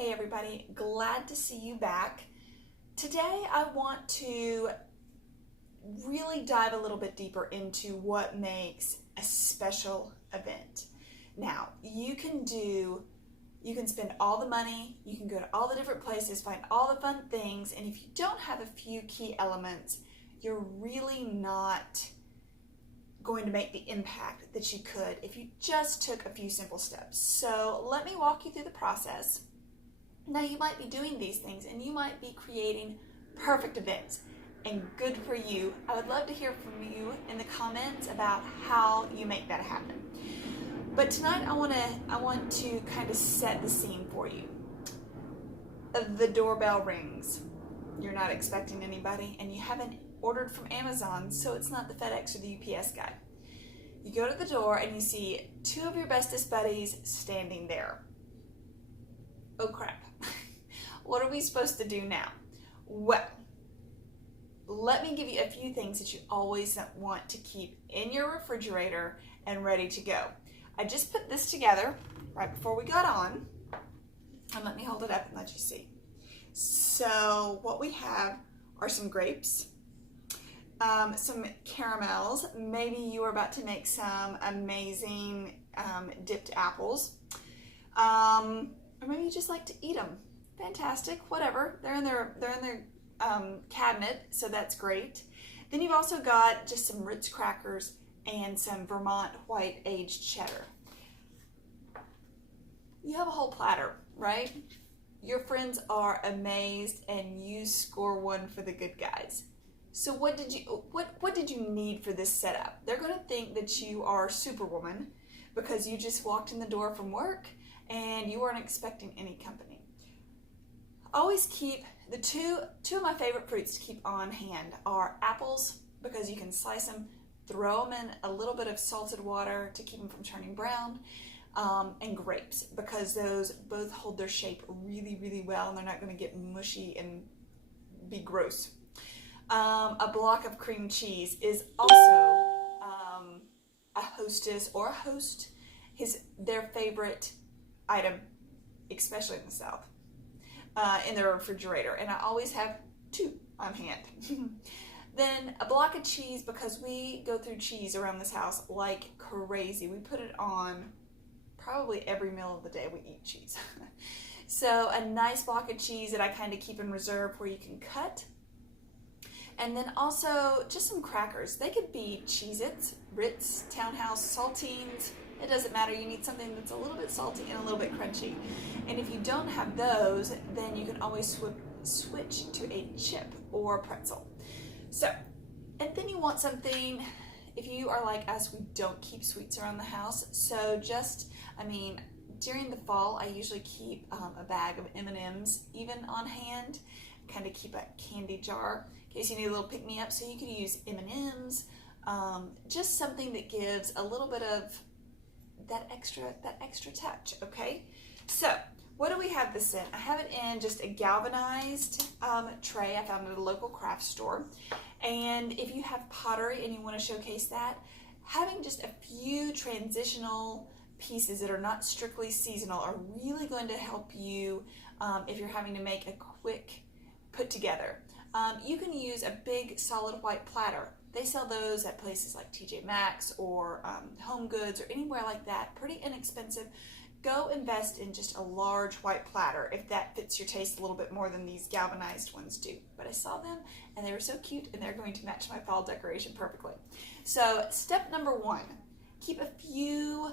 Hey everybody, glad to see you back. Today I want to really dive a little bit deeper into what makes a special event. Now, you can spend all the money, you can go to all the different places, find all the fun things, and if you don't have a few key elements, you're really not going to make the impact that you could if you just took a few simple steps. So let me walk you through the process. Now, you might be doing these things and you might be creating perfect events, and good for you. I would love to hear from you in the comments about how you make that happen. But tonight I want to kind of set the scene for you. The doorbell rings. You're not expecting anybody and you haven't ordered from Amazon, so it's not the FedEx or the UPS guy. You go to the door and you see two of your bestest buddies standing there. Oh crap. What are we supposed to do now? Well, let me give you a few things that you always want to keep in your refrigerator and ready to go. I just put this together right before we got on, and let me hold it up and let you see. So what we have are some grapes, some caramels. Maybe you are about to make some amazing dipped apples, or maybe you just like to eat them. Fantastic, whatever. They're in their cabinet, so that's great. Then you've also got just some Ritz crackers and some Vermont white aged cheddar. You have a whole platter, right? Your friends are amazed and you score one for the good guys. So what did you need for this setup? They're going to think that you are Superwoman because you just walked in the door from work and you weren't expecting any company. Always keep the two of my favorite fruits to keep on hand are apples, because you can slice them, throw them in a little bit of salted water to keep them from turning brown, and grapes, because those both hold their shape really, really well and they're not going to get mushy and be gross. A block of cream cheese is also a hostess or a host, their favorite item, especially in the South, in their refrigerator, and I always have two on hand. Then a block of cheese, because we go through cheese around this house like crazy. We put it on probably every meal of the day. We eat cheese. So a nice block of cheese that I kind of keep in reserve where you can cut. And then also just some crackers. They could be Cheez-Its, Ritz, Townhouse, saltines. It doesn't matter. You need something that's a little bit salty and a little bit crunchy. And if you don't have those, then you can always switch to a chip or a pretzel. So, and then you want something, if you are like us, we don't keep sweets around the house. So during the fall, I usually keep a bag of M&Ms even on hand, kind of keep a candy jar in case you need a little pick-me-up. So you could use M&Ms, just something that gives a little bit of that extra touch, okay? So, what do we have this in? I have it in just a galvanized tray I found at a local craft store. And if you have pottery and you want to showcase that, having just a few transitional pieces that are not strictly seasonal are really going to help you if you're having to make a quick put together. You can use a big solid white platter. They sell those at places like TJ Maxx or Home Goods or anywhere like that. Pretty inexpensive. Go invest in just a large white platter if that fits your taste a little bit more than these galvanized ones do. But I saw them and they were so cute and they're going to match my fall decoration perfectly. So step number one, keep a few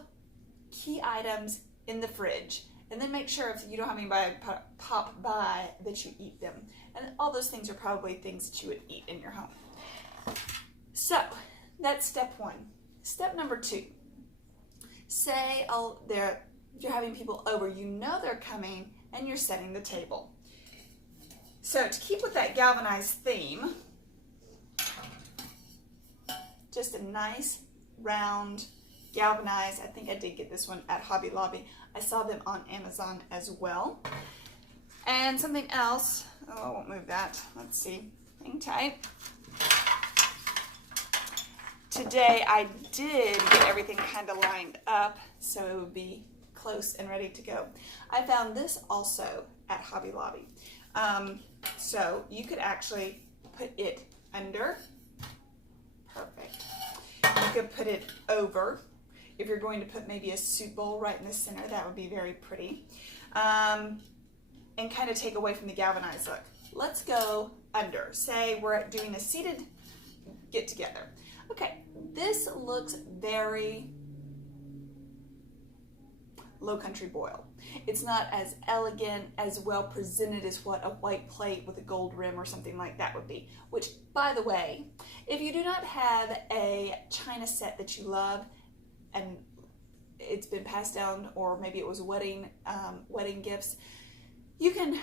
key items in the fridge, and then make sure if you don't have anybody pop by that you eat them. And all those things are probably things that you would eat in your home. So that's step one. Step number two, say you're having people over, you know they're coming, and you're setting the table. So to keep with that galvanized theme, just a nice round galvanized, I think I did get this one at Hobby Lobby. I saw them on Amazon as well. And something else, I won't move that. Let's see, hang tight. Today I did get everything kind of lined up so it would be close and ready to go. I found this also at Hobby Lobby. So you could actually put it under. Perfect. You could put it over. If you're going to put maybe a soup bowl right in the center, that would be very pretty. And kind of take away from the galvanized look. Let's go under. Say we're doing a seated get together. Okay, this looks very Low Country Boil. It's not as elegant, as well presented as what a white plate with a gold rim or something like that would be. Which, by the way, if you do not have a china set that you love and it's been passed down, or maybe it was wedding gifts, you can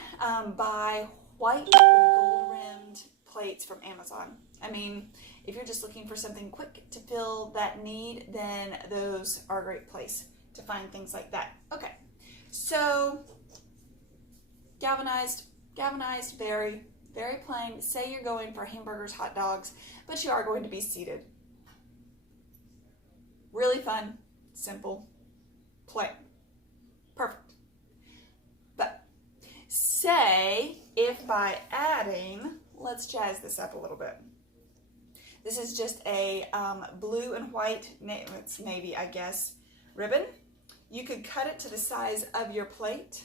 buy white with gold rimmed plates from Amazon. I mean, if you're just looking for something quick to fill that need, then those are a great place to find things like that. Okay, so galvanized, very, very plain. Say you're going for hamburgers, hot dogs, but you are going to be seated. Really fun, simple, plain, perfect. But say if by adding, let's jazz this up a little bit. This is just a blue and white, it's navy, I guess, ribbon. You could cut it to the size of your plate.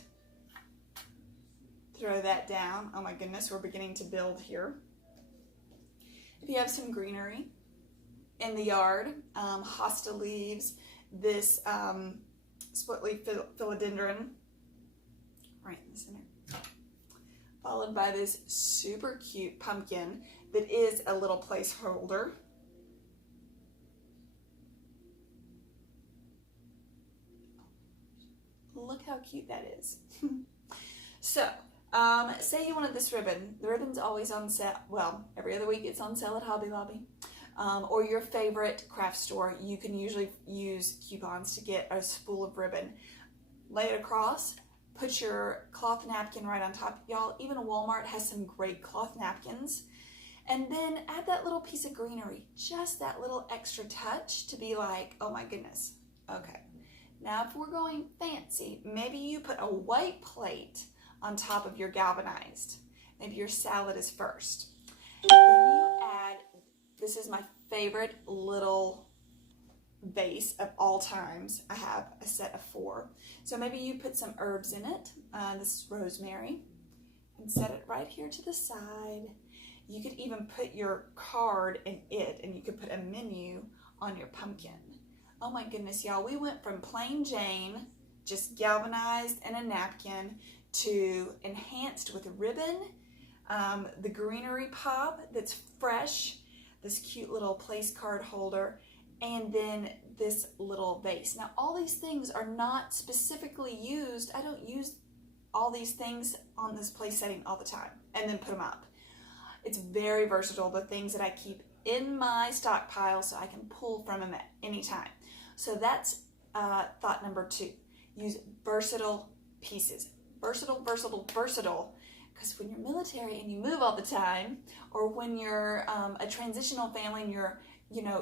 Throw that down. Oh my goodness, we're beginning to build here. If you have some greenery in the yard, hosta leaves, this split leaf philodendron right in the center, followed by this super cute pumpkin that is a little placeholder. Look how cute that is. So, say you wanted this ribbon. The ribbon's always on sale. Well, every other week it's on sale at Hobby Lobby. Or your favorite craft store. You can usually use coupons to get a spool of ribbon. Lay it across. Put your cloth napkin right on top. Y'all, even Walmart has some great cloth napkins. And then add that little piece of greenery. Just that little extra touch to be like, oh my goodness. Okay. Now, if we're going fancy, maybe you put a white plate on top of your galvanized. Maybe your salad is first. Then you add, this is my favorite little vase of all times. I have a set of 4. So maybe you put some herbs in it. This is rosemary. And set it right here to the side. You could even put your card in it, and you could put a menu on your pumpkin. Oh my goodness, y'all, we went from plain Jane, just galvanized and a napkin, to enhanced with a ribbon, the greenery pop that's fresh, this cute little place card holder, and then this little vase. Now, all these things are not specifically used. I don't use all these things on this place setting all the time and then put them up. It's very versatile, the things that I keep in my stockpile so I can pull from them at any time. So that's thought number 2. Use versatile pieces. Versatile, versatile, versatile. Because when you're military and you move all the time, or when you're a transitional family and you're,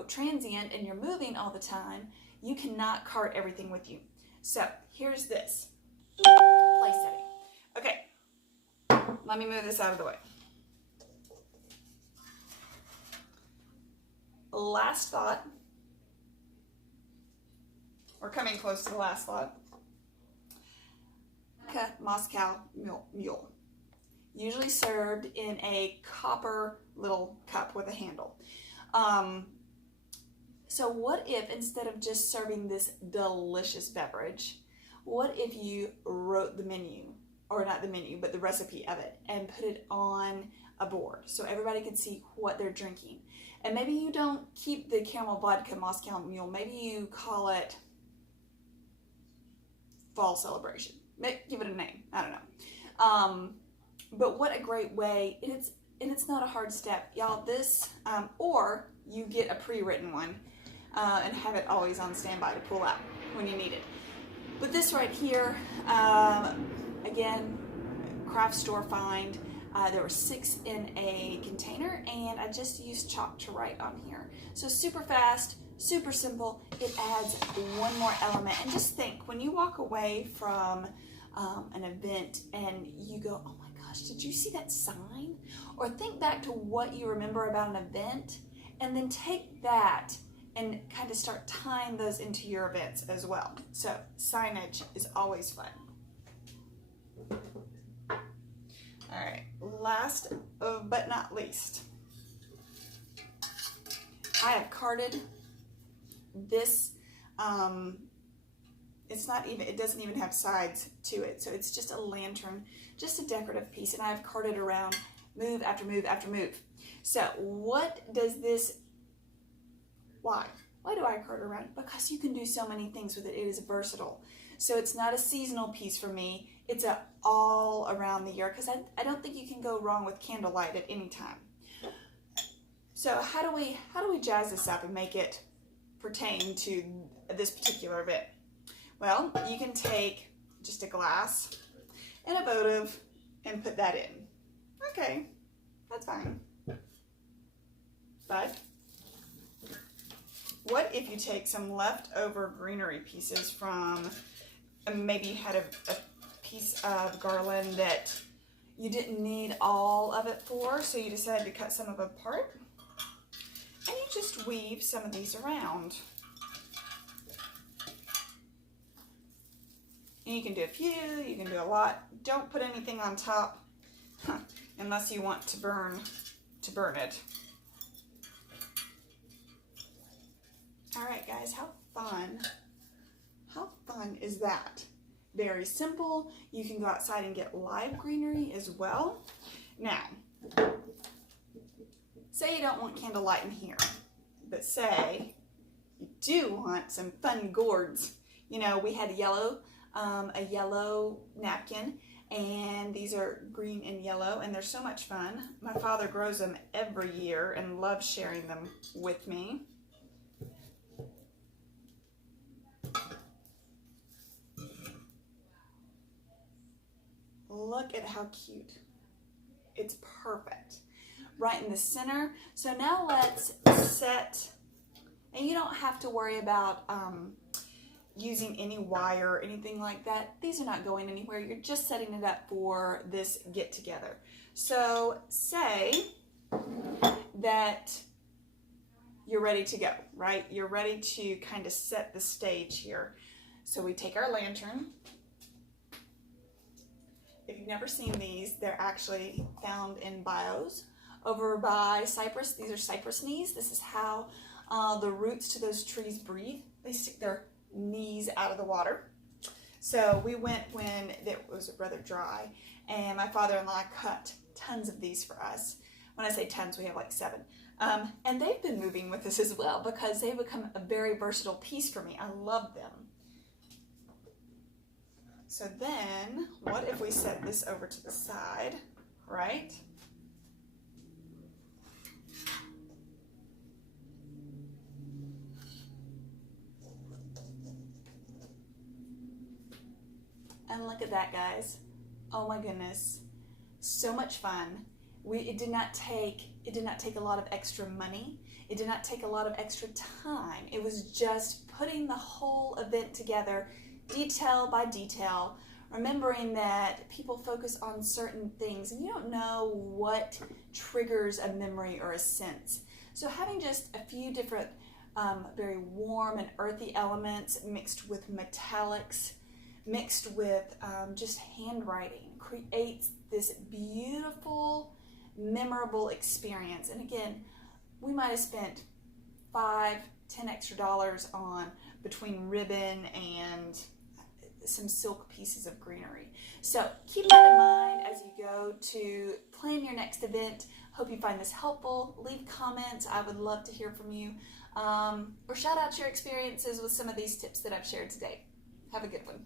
transient and you're moving all the time, you cannot cart everything with you. So here's this place setting. Okay, let me move this out of the way. Last thought. We're coming close to the last thought. Moscow Mule. Usually served in a copper little cup with a handle. So what if, instead of just serving this delicious beverage, what if you wrote the menu, or not the menu, but the recipe of it, and put it on a board so everybody could see what they're drinking? And maybe you don't keep the caramel vodka Moscow Mule. Maybe you call it Fall Celebration. Give it a name. I don't know. But what a great way. And it's not a hard step. Y'all, this, or you get a pre-written one and have it always on standby to pull out when you need it. But this right here, again, craft store find. There were 6 in a container, and I just used chalk to write on here. So super fast, super simple. It adds one more element. And just think, when you walk away from an event and you go, oh my gosh, did you see that sign? Or think back to what you remember about an event, and then take that and kind of start tying those into your events as well. So signage is always fun. All right, last but not least, I have carded this. It doesn't even have sides to it, so it's just a lantern, just a decorative piece, and I've carded around move after move after move. So what does this, why do I card around? Because you can do so many things with it. It is versatile. So it's not a seasonal piece for me. It's a all around the year, because I don't think you can go wrong with candlelight at any time. So how do we jazz this up and make it pertain to this particular event? Well, you can take just a glass and a votive and put that in. Okay, that's fine. But what if you take some leftover greenery pieces from, maybe you had a piece of garland that you didn't need all of it for, so you decided to cut some of it apart, and you just weave some of these around. And you can do a few, you can do a lot. Don't put anything on top unless you want to burn it. All right, guys, how fun is that? Very simple. You can go outside and get live greenery as well. Now, say you don't want candlelight in here, but say you do want some fun gourds. You know, we had a yellow napkin, and these are green and yellow, and they're so much fun. My father grows them every year and loves sharing them with me. Look at how cute. It's perfect. Right in the center. So now let's set, and you don't have to worry about using any wire or anything like that. These are not going anywhere. You're just setting it up for this get together. So say that you're ready to go, right? You're ready to kind of set the stage here. So we take our lantern. If you've never seen these, they're actually found in bios over by cypress. These are cypress knees. This is how the roots to those trees breathe. They stick their knees out of the water. So we went when it was rather dry, and my father-in-law cut tons of these for us. When I say tons, we have like 7. And they've been moving with us as well, because they've become a very versatile piece for me. I love them. So then, what if we set this over to the side, right? And look at that, guys. Oh my goodness. So much fun. It did not take a lot of extra money. It did not take a lot of extra time. It was just putting the whole event together, detail by detail, remembering that people focus on certain things and you don't know what triggers a memory or a sense. So having just a few different very warm and earthy elements mixed with metallics, mixed with just handwriting, creates this beautiful, memorable experience. And again, we might have spent $5-10 extra on between ribbon and some silk pieces of greenery. So keep that in mind as you go to plan your next event. Hope you find this helpful. Leave comments. I would love to hear from you. Or shout out your experiences with some of these tips that I've shared today. Have a good one.